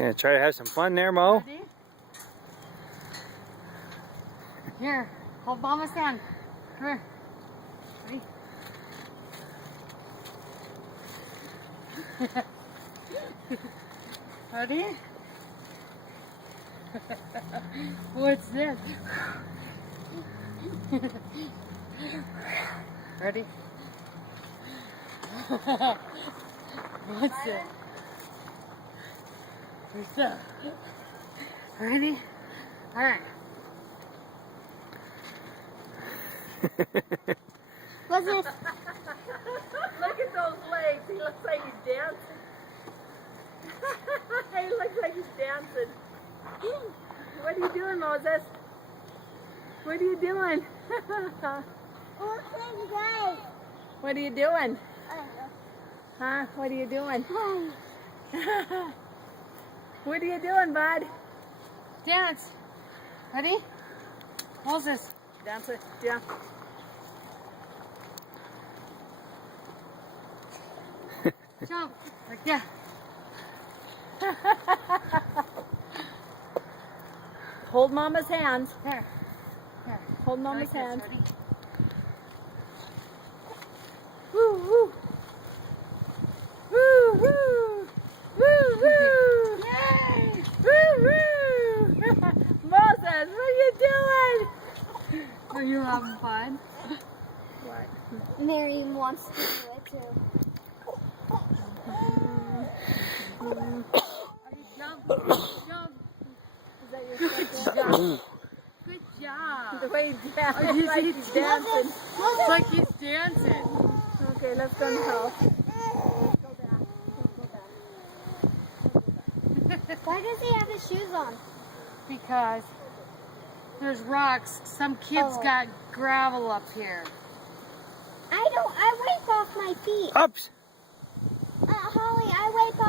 Yeah, try to have some fun there, Mo. Ready? Here, hold Mama's hand. Here. Ready? Ready? What's this? Ready? What's it? What's that? Ready? Alright. What's this? Look at those legs. He looks like he's dancing. He looks like he's dancing. What are you doing, Moses? What are you doing? What are you doing? Huh? What are you doing? What are you doing, bud? Dance. Ready? Moses. Dance it. Yeah. Jump. Like that. Hold Mama's hands. Here. Here. Hold Mama's Like this, hands. ready? Woo, woo. Woo, woo. Woo, woo. Yay! Woo, woo. Moses, what are you doing? Are you having fun? What? Mary wants to do it too. Jump. Jump. Is that your Good second? job. Good job. The way he dances. Oh, you Like see, he's dancing. It's like he's dancing. Okay, let's go in the house. Why does he have his shoes on? Because there's rocks. Some kids Oh. got gravel up here. I wipe off my feet. Ups. Holly, I wipe off.